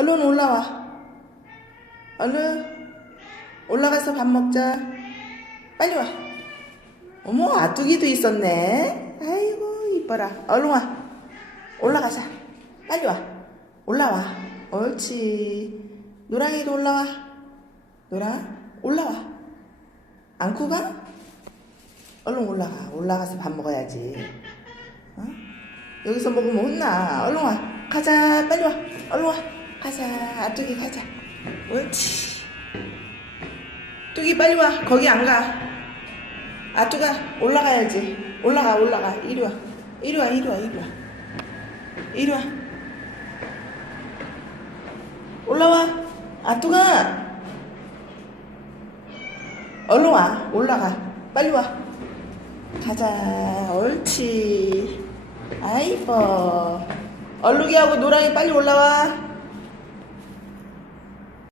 얼른 올라와. 얼른 올라가서 밥 먹자. 빨리 와. 어머, 아뚜기도 있었네. 아이고, 이뻐라. 얼른 와. 올라가자. 빨리 와. 올라와. 옳지. 노랑이도 올라와. 노랑아, 올라와. 안고 가? 얼른 올라가. 올라가서 밥 먹어야지. 어? 여기서 먹으면 혼나. 얼른 와. 가자. 빨리 와. 얼른 와. 가자. 아뚜기 가자. 옳지. 뚜기 빨리 와. 거기 안 가. 아뚜가 올라가야지. 올라가 올라가. 이리 와. 이리 와 이리 와 이리 와. 이리 와. 올라와. 아뚜가. 얼른 와. 올라가. 빨리 와. 가자. 옳지. 아이뻐. 얼룩이하고 노랑이 빨리 올라와.